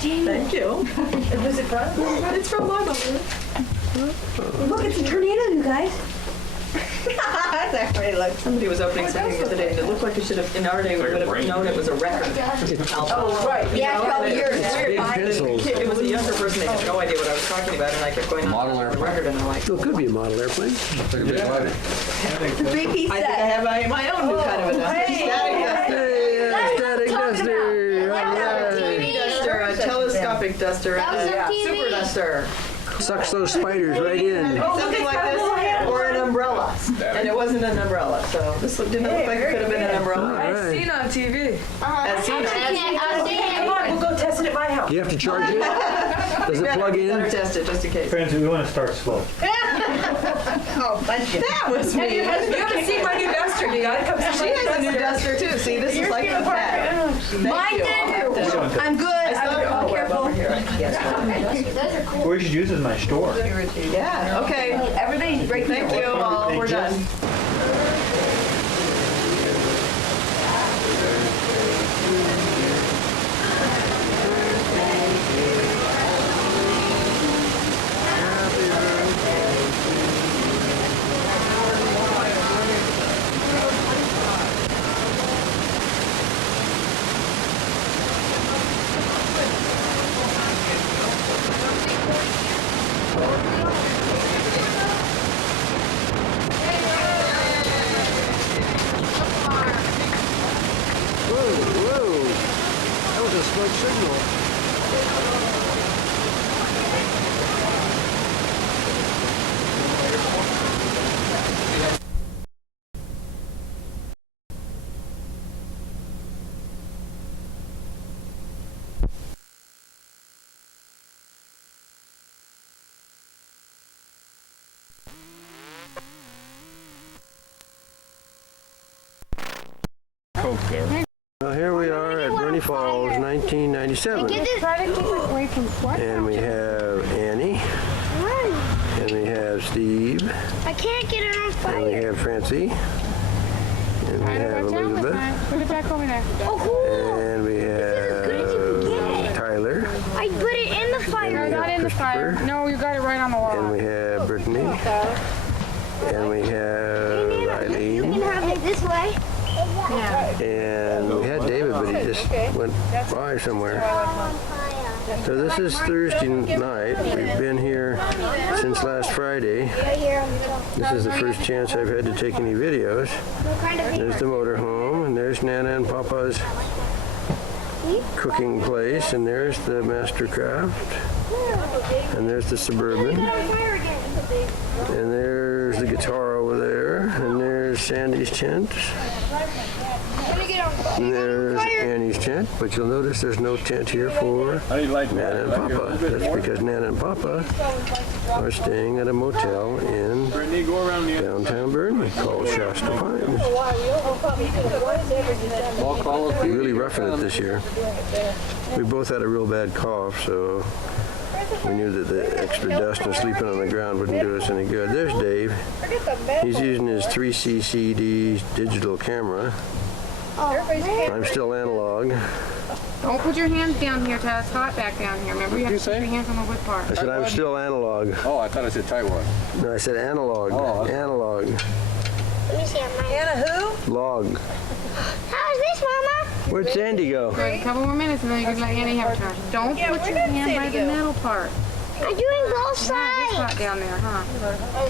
Thank you. Was it fun? It's from London. Look, it's a tornado, you guys. That's actually like. Somebody was opening something the other day, and it looked like it should have, in our day, we would have known it was a record. Oh, right. Yeah, probably yours. Big pencils. It was a younger person, they had no idea what I was talking about, and I kept going on Model the airplane. record, and I'm like, Still could be a model airplane. It's like a big lighter. It's a three-piece I think I set. have my own new kind of a duster. Static duster. Hey, static duster. TV duster, a telescopic duster, and a super duster. Sucks those spiders right in. Something like this, or an umbrella. And it wasn't an umbrella, so this didn't look like it could have been an umbrella. I've seen on TV. As seen. Come on, we'll go test it at my house. Do you have to charge it? Does it plug Better in? test it, just in case. Friends, we want to start slow. That was me. You haven't seen my new duster. You gotta come see She my has a new duster. duster too. See, this is like the bag. Mine did. I'm good. I'm careful. Or you should use it as my store. Yeah, okay. Everybody's breaking. Thank you all. We're done. Whoa. That was a smoke signal. Coke there. Well, here we are at Bernie Falls, 1997. And we have Annie. And we have Steve. I can't get it on And fire. we have Francie. And we have Elizabeth. Put it back over there. Oh, And we have Tyler. I put it in the fire. Not in the fire. No, you got it right on the And wall. we have Brittany. And we have You Eileen. can have it this way. And we had David, but he just went by somewhere. So this is Thursday night. We've been here since last Friday. Right here on the middle. This is the first chance I've had to take any videos. What kind of There's the motorhome, and there's Nana and Papa's cooking place, and there's the Mastercraft, and there's the Suburban, fire again? and there's the guitar over there, and there's Sandy's tent, and there's Annie's tent, but you'll notice there's no tent here for How do you like Nana and Papa. That's because Nana and Papa are staying at a motel in Brittany, go around the downtown Burnie called Shasta Pines. ball call. We're really roughing it this year. We both had a real bad cough, so we knew that the extra dust and sleeping on the ground wouldn't do us any good. There's Dave. He's using his 3CCD digital camera. I'm still analog. Don't put your hands down here, Todd. It's hot back down here. Remember, you have to keep your hands on the wood part. I said I'm still analog. Oh, I thought I said tightwad. No, I said analog. Oh, okay. Analog. Let me see on mine. Anna who? Log. How is this, Mama? Where'd Sandy go? Wait a couple more minutes and then you can let Annie have a turn. Don't put your hand by the middle part. I'm doing both It's sides. hot down there, huh?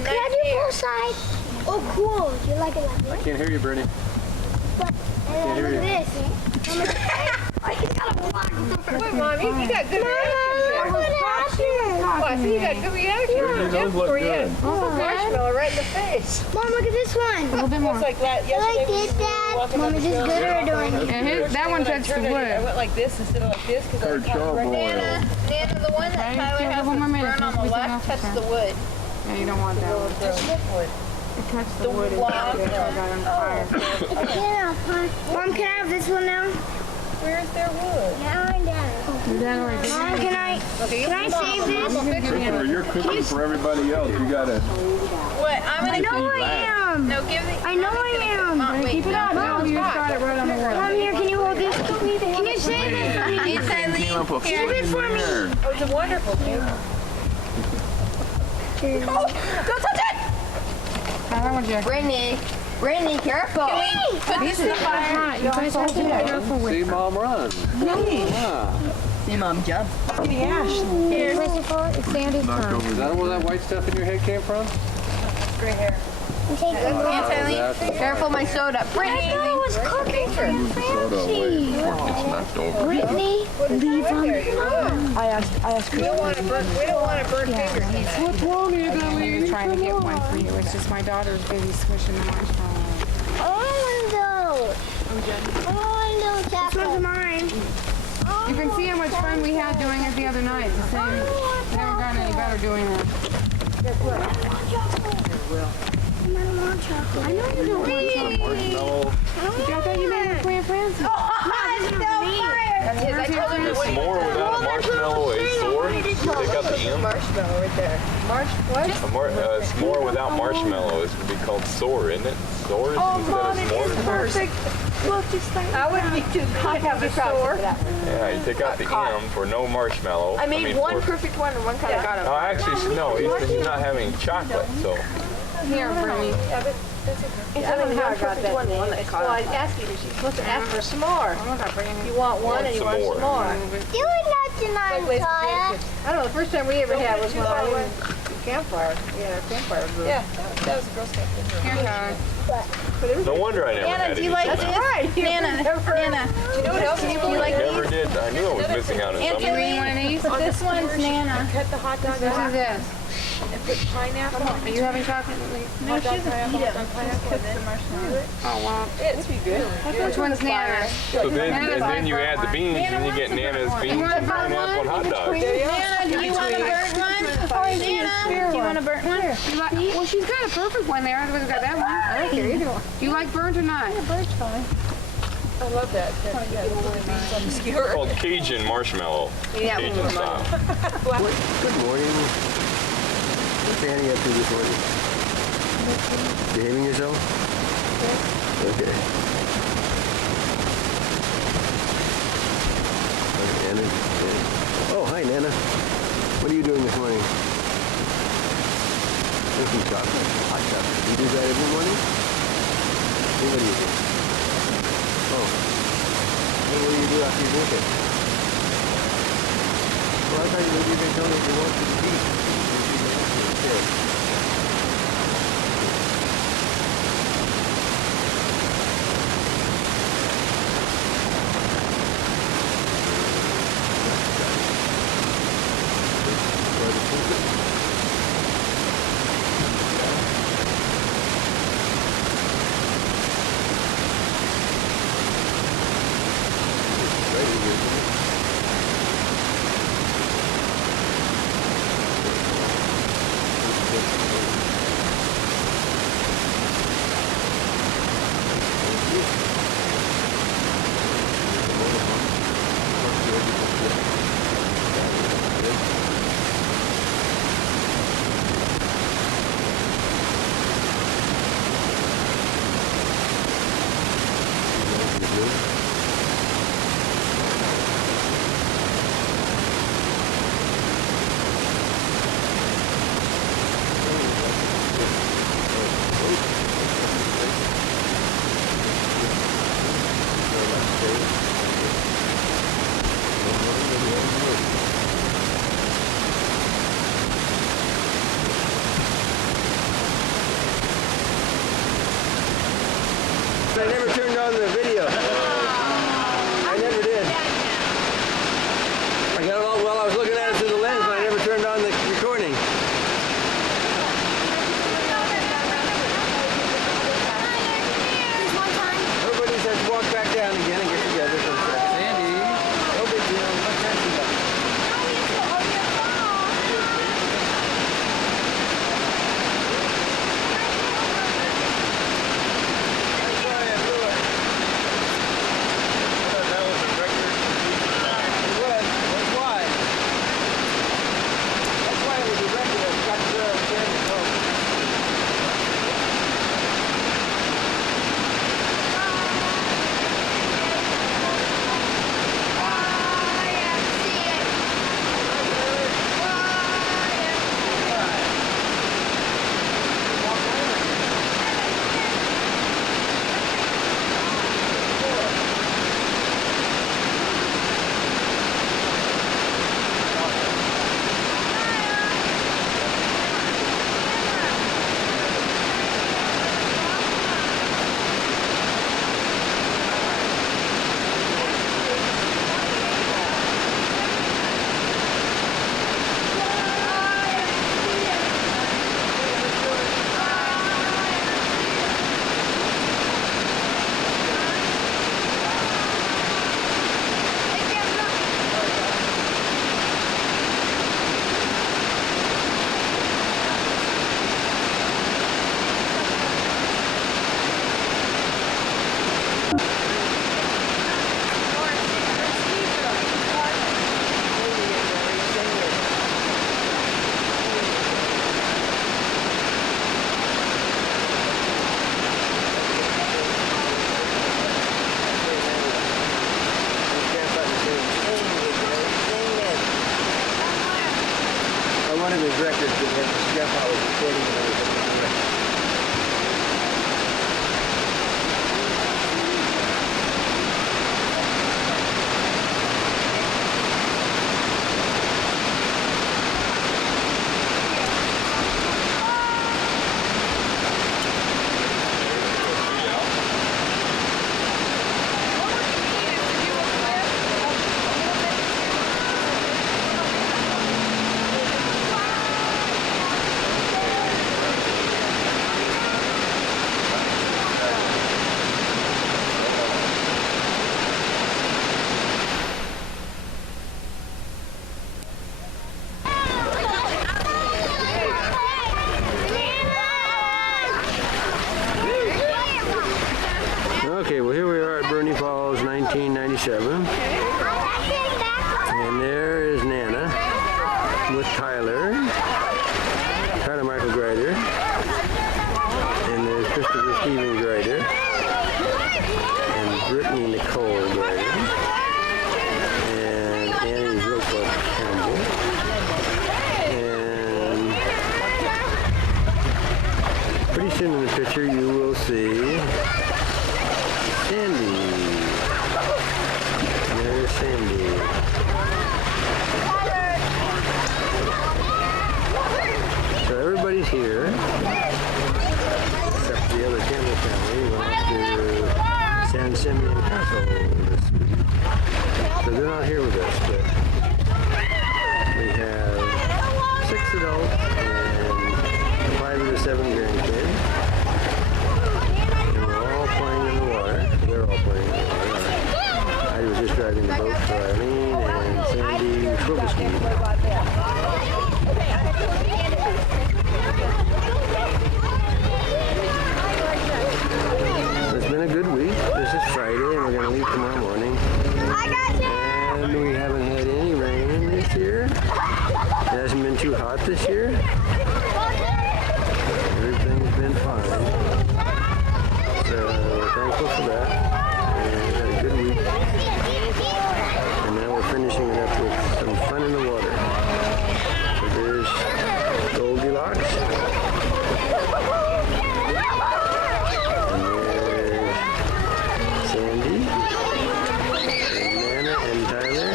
Can I do both sides? Oh, cool. Do you like it like this? Can't hear you, Bernie. Look at this. I just got a block. Wait, Mommy, you got good reaction. What happened? Well, I see you got good reaction. Those look good. Marshmallow right in the face. Mom, look at this one. A little bit more. It's like that You like yesterday. this, Dad? Mom, is this good or do I need? Yeah, that one touched the I wood. went like this instead of like this because I Or charcoal. Nana, the one that Okay, Tyler give it has one more to minute, burn on let's the get left off the touched top. the wood. Yeah, you don't want that one. It touched the wood and block. it got on fire. Yeah, Mom, can I have this one now? Where's their wood? Now and Dad. Do that or Mom, can I save this? Remember, you're cooking for everybody else. You gotta. What? I'm I gonna know I am. No, give me. I know I am. Keep it up. No, you just got it right on the wood. Mom, here, can you hold this? Can you save this for me? Hey, Eileen. Save it for me. Oh, it's a wonderful thing. Oh, don't touch it! How would you? Brittany, careful. Put this in the fire. You guys have to be careful with See Mom run. See Mom jump. Here. It's Sandy's turn. Is that where that white stuff in your head came from? Gray hair. Take it. Eileen, careful my soda. Brittany. I was cooking for your fancy. It's knocked over. Brittany, leave them. I asked. We don't want to burn fingers. What's wrong with you, Lily? Trying to get one for you. It's just my daughter's busy squishing the marshmallow. I want one of those. I want those. This one's mine. You can see how much fun we had doing it the other night. The same. We never gotten any better doing it. I don't want chocolate. I know you don't want chocolate. Marshmallow. I thought you made it for Aunt Francis. That's his. I told him that when he S'more without a marshmallow is sour. Take out the M. marshmallow right there. S'more without marshmallow is would be called sour, isn't it? Sour instead of s'more. Perfect. Look, just like I wouldn't be too hot to have a store. Yeah, you take out the M for no marshmallow. I made one for- perfect one and one kind of got him. Oh, actually, no. He's not having chocolate, so. Here, Bernie. I don't know how I got that one that caught. Well, I asked you, she's supposed to ask for some more. You want one and you want some more. You would not deny Kaya. I don't know, the first time we ever had was when I was campfire. Yeah, campfire. Yeah, that was a Girl Scout thing. Here, guys. No wonder I never had do you like anything. this? Nana, Do you know what else? do you like Never did. I knew I was missing out on You something. need one of these? this one's Nana? Cut the hot dog This off is this. and put pineapple. Are you having chocolate? No, she doesn't eat it. Pineapple and then marshmallow. Oh, wow. It'd be good. Which one's Nana? So then you add the beans and you get Nana's beans want and a burnt pineapple and hot dogs. Nana, do you want a burnt one? Nana, do you want a burnt one? You like, well, she's got a perfect one there. Otherwise, got that one. I don't care either one. Do you like burnt or not? Bird's fine. I love that. Beans on the skewer. Called Cajun marshmallow. Cajun style. Good morning. What's Annie up to this morning? Behaving yourself? Okay. Nana. Oh, hi, Nana. What are you doing this morning? Drinking chocolate. Hot chocolate. You do that every morning? Hey, what do you do? Oh. Hey, what do you do after you drink it? Well, I thought you were going to tell me if you want to eat. Okay. records that had Jeff I was recording and everything. Okay, well here we are at Bernie Falls, 1997. And there is Nana with Tyler Michael Grider. And there's Christopher Stephen Grider. And Brittany Nicole Grider. And Annie Zilpa Campbell. And pretty soon in the picture you will see Sandy. There's Sandy. So everybody's here, except the other Campbell family went to San Simeon Castle this week. So they're not here with us, but we have 6 adults and 5 of the 7 grandkids. They're all playing in the water. I was just driving the boat for Eileen and Sandy Swivelski. It's been a good week. This is Friday and we're going to leave tomorrow morning. And we haven't had any rain this year. It hasn't been too hot this year. Everything's been fine. So we're thankful for that. And we had a good week. And now we're finishing it up with some fun in the water. So there's Goldilocks. And there's Sandy. And Nana and Tyler.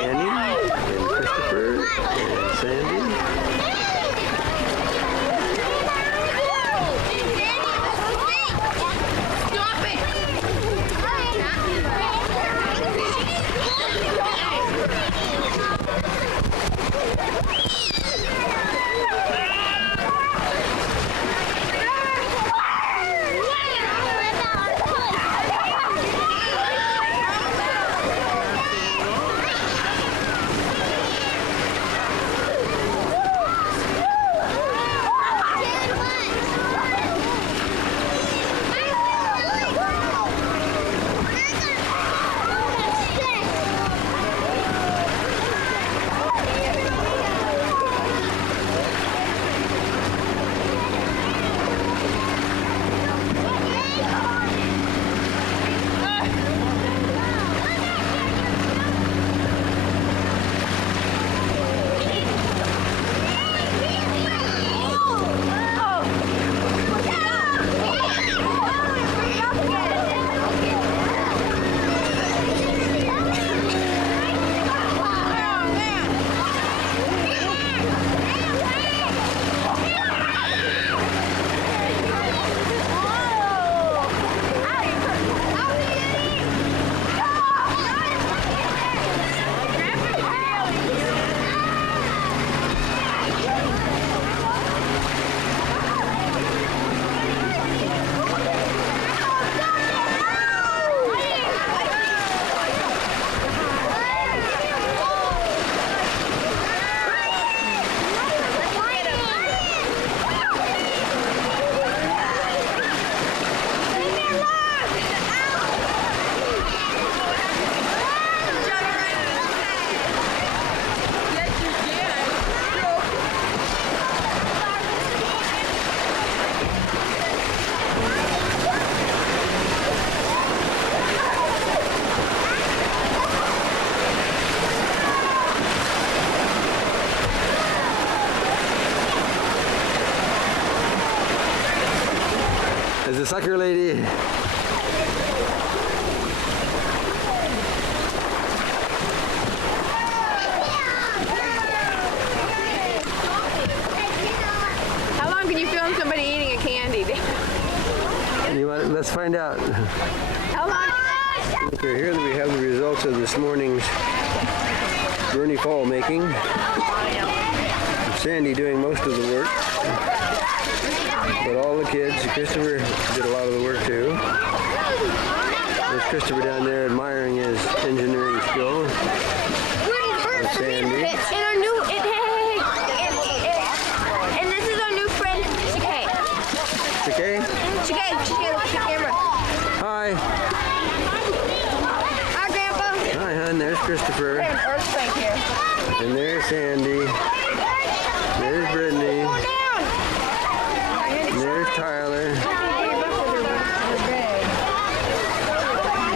And Annie and Christopher and Sandy. the sucker lady. How long can you film somebody eating a candy? Let's find out. How long? Okay, here we have the results of this morning's Bernie Fall making. Sandy doing most of the work, but all the kids. Christopher did a lot of the work too. There's Christopher down there admiring his engineering skill. Sandy. And our new, and this is our new friend, Chike. Okay. Chike, look at the camera. Hi. Hi, Grandpa. Hi, hon. There's Christopher. We have an earthquake here. And there's Sandy. There's Brittany. And there's Tyler.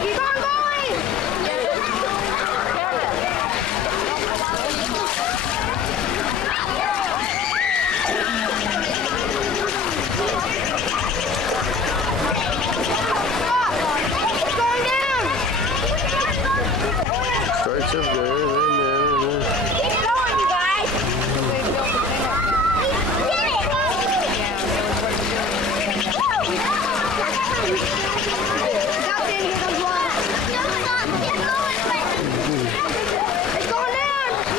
Keep on going. It's going down. Starts up there, then there. Keep going, you guys. It's going down. It's going.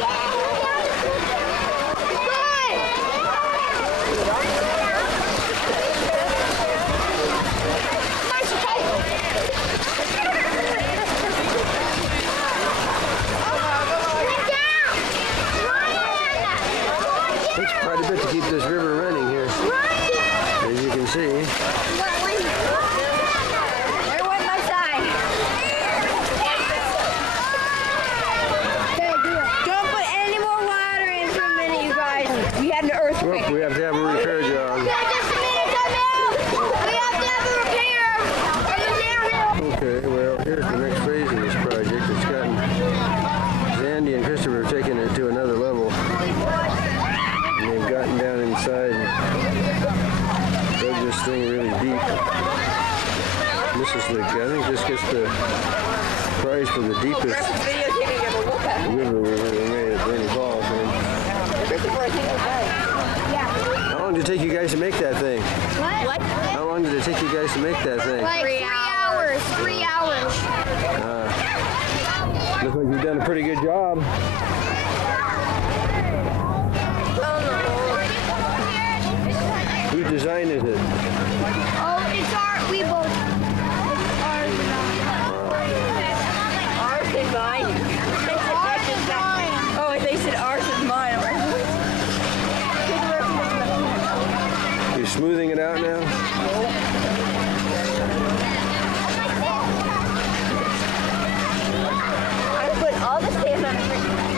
Nice, okay. Takes quite a bit to keep this river running here, as you can see. Everyone my side. Don't put any more water in for a minute, you guys. We had an earthquake. Well, we have to have a repair job. Just a minute, time out. We have to have a repair. Are you downhill? Okay, well, here's the next phase of this project. It's gotten Sandy and Christopher have taken it to another level. And they've gotten down inside and dug this thing really deep. This is the, I think this gets the prize for the deepest river we've ever made at Bernie Falls. How long did it take you guys to make that thing? What? How long did it take you guys to make that thing? Like 3 hours. 3 hours. Looks like you've done a pretty good job. Whose design is it? Oh, it's we both. It's ours and Ours and mine. Ours and mine. Oh, they said ours and mine. You're smoothing it out now? I put all the sand on it.